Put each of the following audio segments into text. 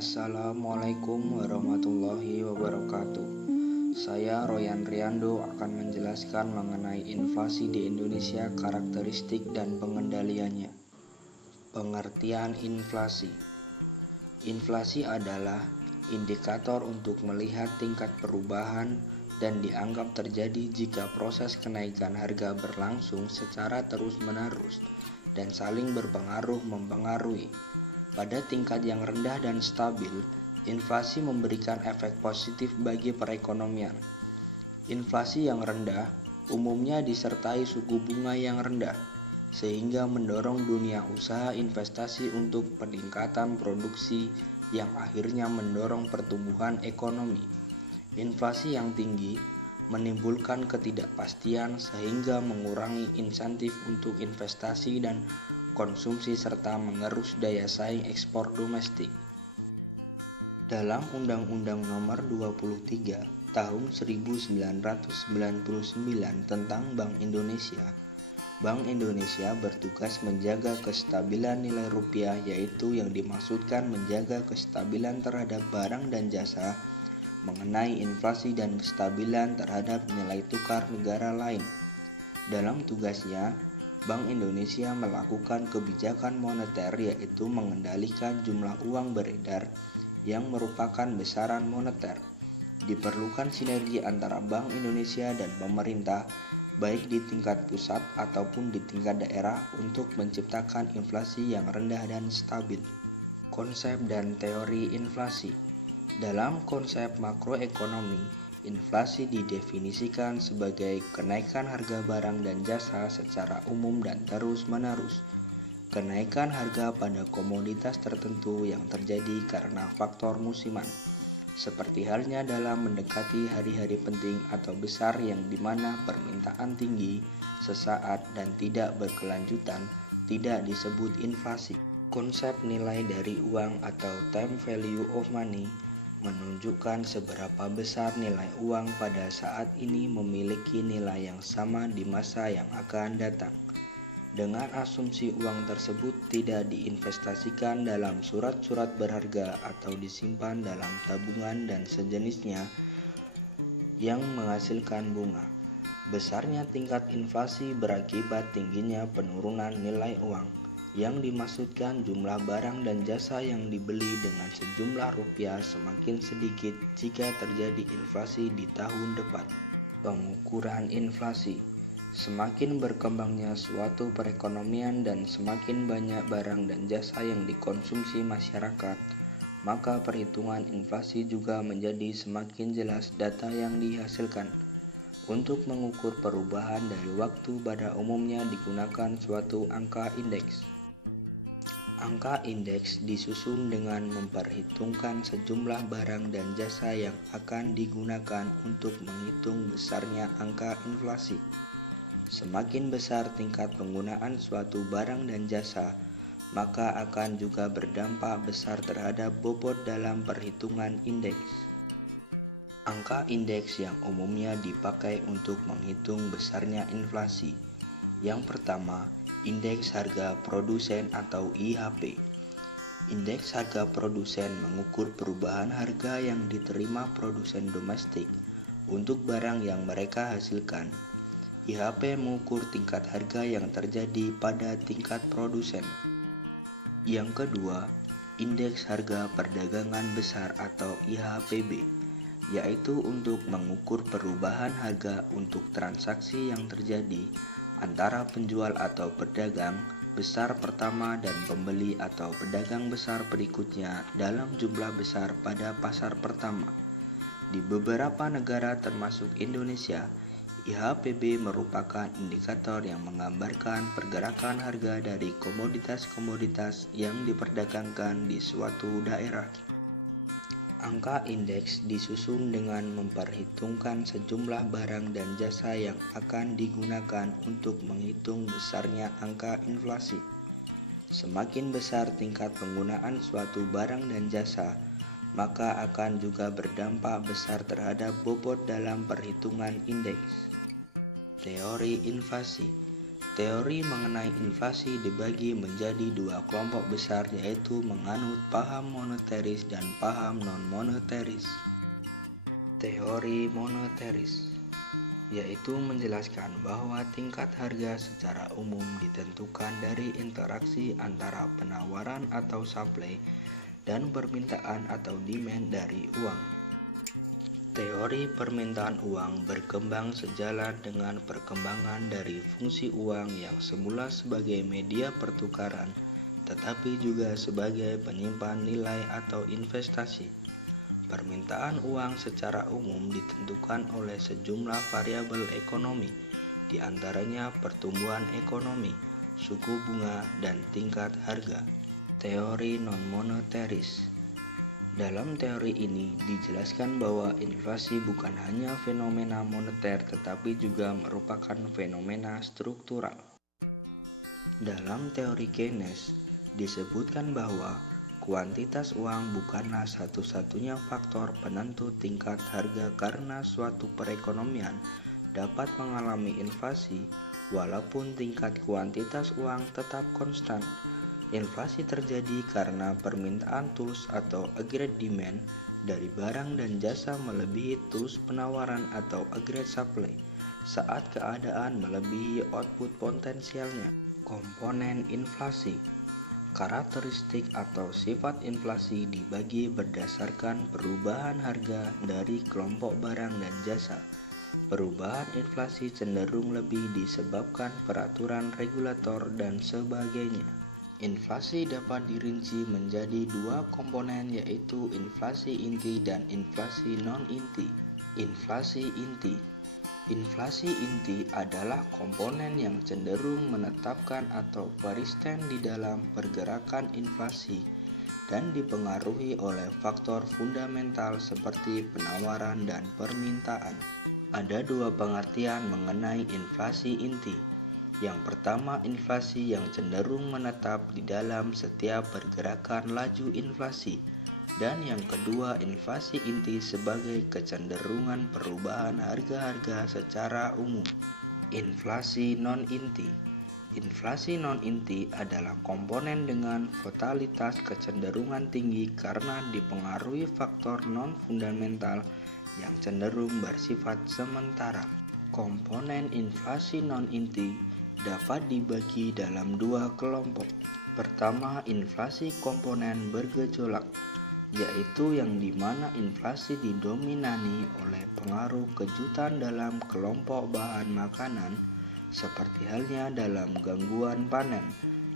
Assalamualaikum warahmatullahi wabarakatuh. Saya Royan Riando akan menjelaskan mengenai inflasi di Indonesia, karakteristik dan pengendaliannya. Pengertian inflasi. Inflasi adalah indikator untuk melihat tingkat perubahan dan dianggap terjadi jika proses kenaikan harga berlangsung secara terus-menerus dan saling berpengaruh mempengaruhi. Pada tingkat yang rendah dan stabil, inflasi memberikan efek positif bagi perekonomian. Inflasi yang rendah umumnya disertai suku bunga yang rendah, sehingga mendorong dunia usaha investasi untuk peningkatan produksi yang akhirnya mendorong pertumbuhan ekonomi. Inflasi yang tinggi menimbulkan ketidakpastian sehingga mengurangi insentif untuk investasi dan konsumsi serta mengerus daya saing ekspor domestik. Dalam Undang-Undang Nomor 23 Tahun 1999 tentang Bank Indonesia bertugas menjaga kestabilan nilai rupiah, yaitu yang dimaksudkan menjaga kestabilan terhadap barang dan jasa, mengenai inflasi dan kestabilan terhadap nilai tukar negara lain. Dalam tugasnya, Bank Indonesia melakukan kebijakan moneter, yaitu mengendalikan jumlah uang beredar yang merupakan besaran moneter. Diperlukan sinergi antara Bank Indonesia dan pemerintah, baik di tingkat pusat ataupun di tingkat daerah, untuk menciptakan inflasi yang rendah dan stabil. Konsep dan teori inflasi. Dalam konsep makroekonomi, inflasi didefinisikan sebagai kenaikan harga barang dan jasa secara umum dan terus-menerus. Kenaikan harga pada komoditas tertentu yang terjadi karena faktor musiman, seperti halnya dalam mendekati hari-hari penting atau besar yang dimana permintaan tinggi, sesaat, dan tidak berkelanjutan, tidak disebut inflasi. Konsep nilai dari uang atau time value of money menunjukkan seberapa besar nilai uang pada saat ini memiliki nilai yang sama di masa yang akan datang. Dengan asumsi uang tersebut tidak diinvestasikan dalam surat-surat berharga atau disimpan dalam tabungan dan sejenisnya yang menghasilkan bunga. Besarnya tingkat inflasi berakibat tingginya penurunan nilai uang, yang dimaksudkan jumlah barang dan jasa yang dibeli dengan sejumlah rupiah semakin sedikit jika terjadi inflasi di tahun depan. Pengukuran inflasi. Semakin berkembangnya suatu perekonomian dan semakin banyak barang dan jasa yang dikonsumsi masyarakat, maka perhitungan inflasi juga menjadi semakin jelas data yang dihasilkan. Untuk mengukur perubahan dari waktu, pada umumnya digunakan suatu angka indeks. Angka indeks disusun dengan memperhitungkan sejumlah barang dan jasa yang akan digunakan untuk menghitung besarnya angka inflasi. Semakin besar tingkat penggunaan suatu barang dan jasa, maka akan juga berdampak besar terhadap bobot dalam perhitungan indeks. Angka indeks yang umumnya dipakai untuk menghitung besarnya inflasi. Yang pertama, Indeks Harga Produsen atau IHP. Indeks harga produsen mengukur perubahan harga yang diterima produsen domestik untuk barang yang mereka hasilkan. IHP mengukur tingkat harga yang terjadi pada tingkat produsen. Yang kedua, Indeks Harga Perdagangan Besar atau IHPB, yaitu untuk mengukur perubahan harga untuk transaksi yang terjadi antara penjual atau pedagang besar pertama dan pembeli atau pedagang besar berikutnya dalam jumlah besar pada pasar pertama. Di beberapa negara termasuk Indonesia, IHPB merupakan indikator yang menggambarkan pergerakan harga dari komoditas-komoditas yang diperdagangkan di suatu daerah. Angka indeks disusun dengan memperhitungkan sejumlah barang dan jasa yang akan digunakan untuk menghitung besarnya angka inflasi. Semakin besar tingkat penggunaan suatu barang dan jasa, maka akan juga berdampak besar terhadap bobot dalam perhitungan indeks. Teori inflasi. Teori mengenai inflasi dibagi menjadi dua kelompok besar, yaitu menganut paham moneteris dan paham non-moneteris. Teori moneteris yaitu menjelaskan bahwa tingkat harga secara umum ditentukan dari interaksi antara penawaran atau supply dan permintaan atau demand dari uang. Teori permintaan uang berkembang sejalan dengan perkembangan dari fungsi uang yang semula sebagai media pertukaran, tetapi juga sebagai penyimpan nilai atau investasi. Permintaan uang secara umum ditentukan oleh sejumlah variabel ekonomi, di antaranya pertumbuhan ekonomi, suku bunga, dan tingkat harga. Teori non-moneteris. Dalam teori ini dijelaskan bahwa inflasi bukan hanya fenomena moneter tetapi juga merupakan fenomena struktural. Dalam teori Keynes disebutkan bahwa kuantitas uang bukanlah satu-satunya faktor penentu tingkat harga karena suatu perekonomian dapat mengalami inflasi walaupun tingkat kuantitas uang tetap konstan. Inflasi terjadi karena permintaan tools atau aggregate demand dari barang dan jasa melebihi tools penawaran atau aggregate supply saat keadaan melebihi output potensialnya. Komponen inflasi. Karakteristik atau sifat inflasi dibagi berdasarkan perubahan harga dari kelompok barang dan jasa. Perubahan inflasi cenderung lebih disebabkan peraturan regulator dan sebagainya. Inflasi dapat dirinci menjadi dua komponen, yaitu inflasi inti dan inflasi non-inti. Inflasi inti. Inflasi inti adalah komponen yang cenderung menetapkan atau persisten di dalam pergerakan inflasi dan dipengaruhi oleh faktor fundamental seperti penawaran dan permintaan. Ada dua pengertian mengenai inflasi inti. Yang pertama, inflasi yang cenderung menetap di dalam setiap pergerakan laju inflasi. Dan yang kedua, inflasi inti sebagai kecenderungan perubahan harga-harga secara umum. Inflasi non-inti. Inflasi non-inti adalah komponen dengan volatilitas kecenderungan tinggi karena dipengaruhi faktor non-fundamental yang cenderung bersifat sementara. Komponen inflasi non-inti dapat dibagi dalam dua kelompok. Pertama, inflasi komponen bergejolak, yaitu yang dimana inflasi didominasi oleh pengaruh kejutan dalam kelompok bahan makanan, seperti halnya dalam gangguan panen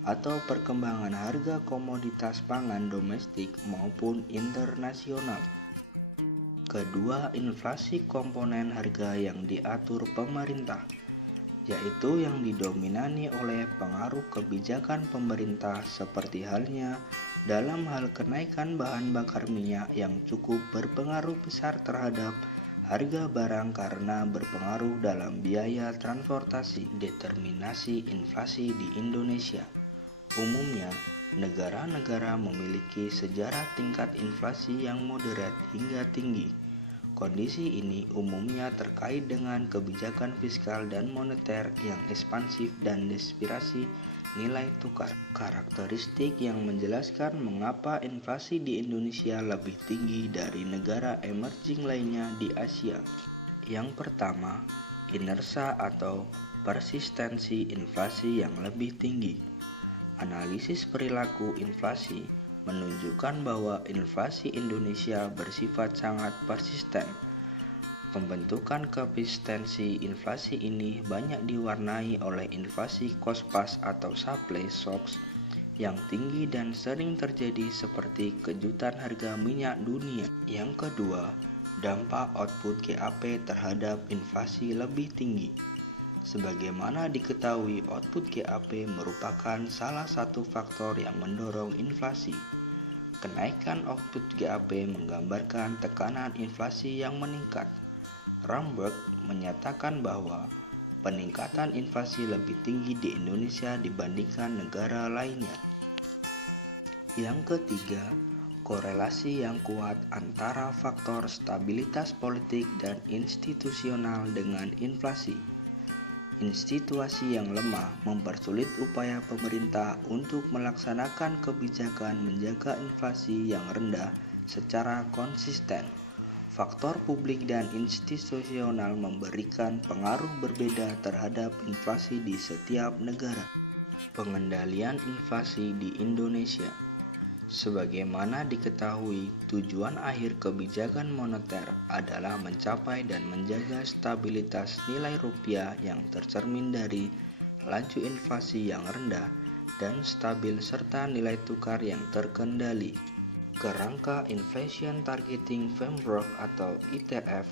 atau perkembangan harga komoditas pangan domestik maupun internasional. Kedua, inflasi komponen harga yang diatur pemerintah, yaitu yang didominasi oleh pengaruh kebijakan pemerintah seperti halnya dalam hal kenaikan bahan bakar minyak yang cukup berpengaruh besar terhadap harga barang karena berpengaruh dalam biaya transportasi. Determinasi inflasi di Indonesia. Umumnya, negara-negara memiliki sejarah tingkat inflasi yang moderat hingga tinggi. Kondisi ini umumnya terkait dengan kebijakan fiskal dan moneter yang ekspansif dan depresiasi nilai tukar. Karakteristik yang menjelaskan mengapa inflasi di Indonesia lebih tinggi dari negara emerging lainnya di Asia. Yang pertama, inersia atau persistensi inflasi yang lebih tinggi. Analisis perilaku inflasi menunjukkan bahwa inflasi Indonesia bersifat sangat persisten. Pembentukan konsistensi inflasi ini banyak diwarnai oleh inflasi cost push atau supply shocks yang tinggi dan sering terjadi seperti kejutan harga minyak dunia. Yang kedua, dampak output GAP terhadap inflasi lebih tinggi. Sebagaimana diketahui, output GAP merupakan salah satu faktor yang mendorong inflasi. Kenaikan output GAP menggambarkan tekanan inflasi yang meningkat. Ramberg menyatakan bahwa peningkatan inflasi lebih tinggi di Indonesia dibandingkan negara lainnya. Yang ketiga, korelasi yang kuat antara faktor stabilitas politik dan institusional dengan inflasi. Institusi yang lemah mempersulit upaya pemerintah untuk melaksanakan kebijakan menjaga inflasi yang rendah secara konsisten. Faktor publik dan institusional memberikan pengaruh berbeda terhadap inflasi di setiap negara. Pengendalian inflasi di Indonesia. Sebagaimana diketahui, tujuan akhir kebijakan moneter adalah mencapai dan menjaga stabilitas nilai rupiah yang tercermin dari laju inflasi yang rendah dan stabil serta nilai tukar yang terkendali. Kerangka Inflation Targeting Framework atau ITF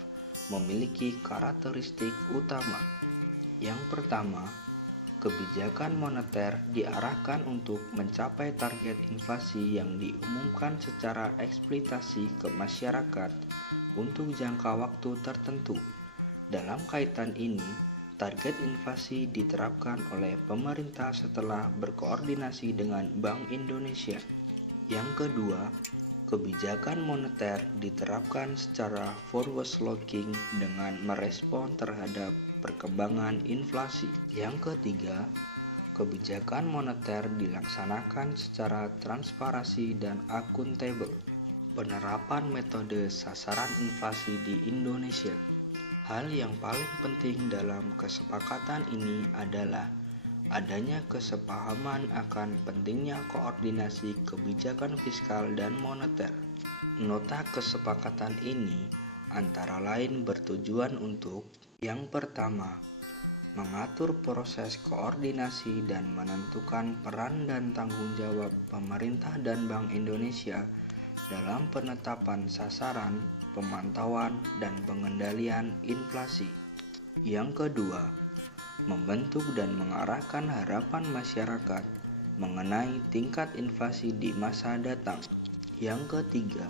memiliki karakteristik utama. Yang pertama, kebijakan moneter diarahkan untuk mencapai target inflasi yang diumumkan secara eksplisitasi ke masyarakat untuk jangka waktu tertentu. Dalam kaitan ini, target inflasi diterapkan oleh pemerintah setelah berkoordinasi dengan Bank Indonesia. Yang kedua, kebijakan moneter diterapkan secara forward-looking dengan merespon terhadap perkembangan inflasi. Yang ketiga, kebijakan moneter dilaksanakan secara transparansi dan akuntabel. Penerapan metode sasaran inflasi di Indonesia. Hal yang paling penting dalam kesepakatan ini adalah adanya kesepahaman akan pentingnya koordinasi kebijakan fiskal dan moneter. Nota kesepakatan ini antara lain bertujuan untuk: yang pertama, mengatur proses koordinasi dan menentukan peran dan tanggung jawab pemerintah dan Bank Indonesia dalam penetapan sasaran, pemantauan, dan pengendalian inflasi. Yang kedua, membentuk dan mengarahkan harapan masyarakat mengenai tingkat inflasi di masa datang. Yang ketiga,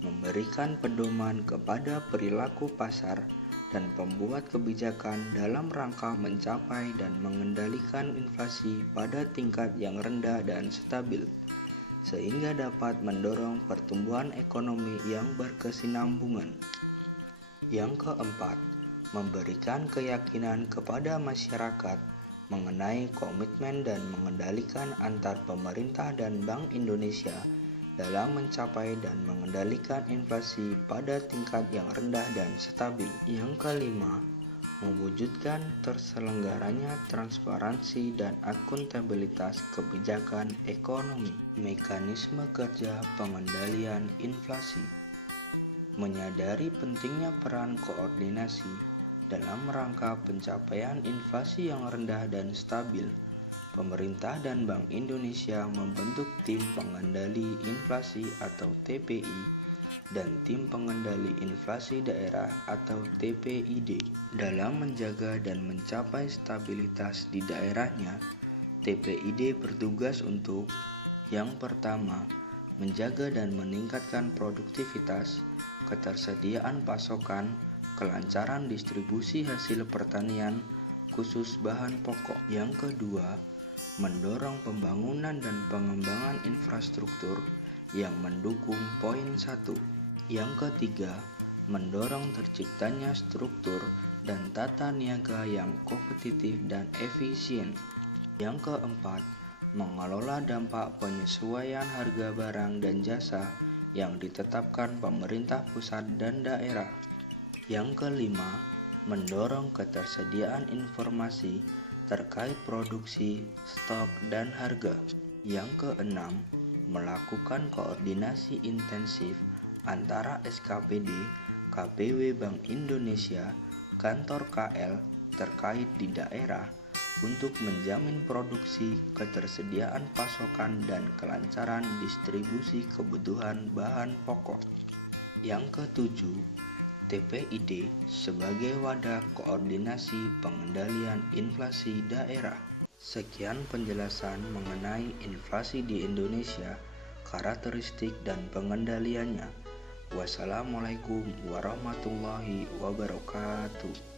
memberikan pedoman kepada perilaku pasar dan pembuat kebijakan dalam rangka mencapai dan mengendalikan inflasi pada tingkat yang rendah dan stabil, sehingga dapat mendorong pertumbuhan ekonomi yang berkesinambungan. Yang keempat, memberikan keyakinan kepada masyarakat mengenai komitmen dan mengendalikan antar pemerintah dan Bank Indonesia dalam mencapai dan mengendalikan inflasi pada tingkat yang rendah dan stabil. Yang kelima, mewujudkan terselenggaranya transparansi dan akuntabilitas kebijakan ekonomi. Mekanisme kerja pengendalian inflasi. Menyadari pentingnya peran koordinasi dalam rangka pencapaian inflasi yang rendah dan stabil, pemerintah dan Bank Indonesia membentuk Tim Pengendali Inflasi atau TPI dan Tim Pengendali Inflasi Daerah atau TPID. Dalam menjaga dan mencapai stabilitas di daerahnya, TPID bertugas untuk: yang pertama, menjaga dan meningkatkan produktivitas, ketersediaan pasokan, kelancaran distribusi hasil pertanian, khusus bahan pokok. Yang kedua, mendorong pembangunan dan pengembangan infrastruktur yang mendukung poin 1. Yang ketiga, mendorong terciptanya struktur dan tata niaga yang kompetitif dan efisien. Yang keempat, mengelola dampak penyesuaian harga barang dan jasa yang ditetapkan pemerintah pusat dan daerah. Yang kelima, mendorong ketersediaan informasi terkait produksi, stok, dan harga. Yang keenam, melakukan koordinasi intensif antara SKPD, KPW Bank Indonesia, kantor KL terkait di daerah untuk menjamin produksi, ketersediaan pasokan, dan kelancaran distribusi kebutuhan bahan pokok. Yang ketujuh, TPID sebagai wadah koordinasi pengendalian inflasi daerah. Sekian penjelasan mengenai inflasi di Indonesia, karakteristik dan pengendaliannya. Wassalamualaikum warahmatullahi wabarakatuh.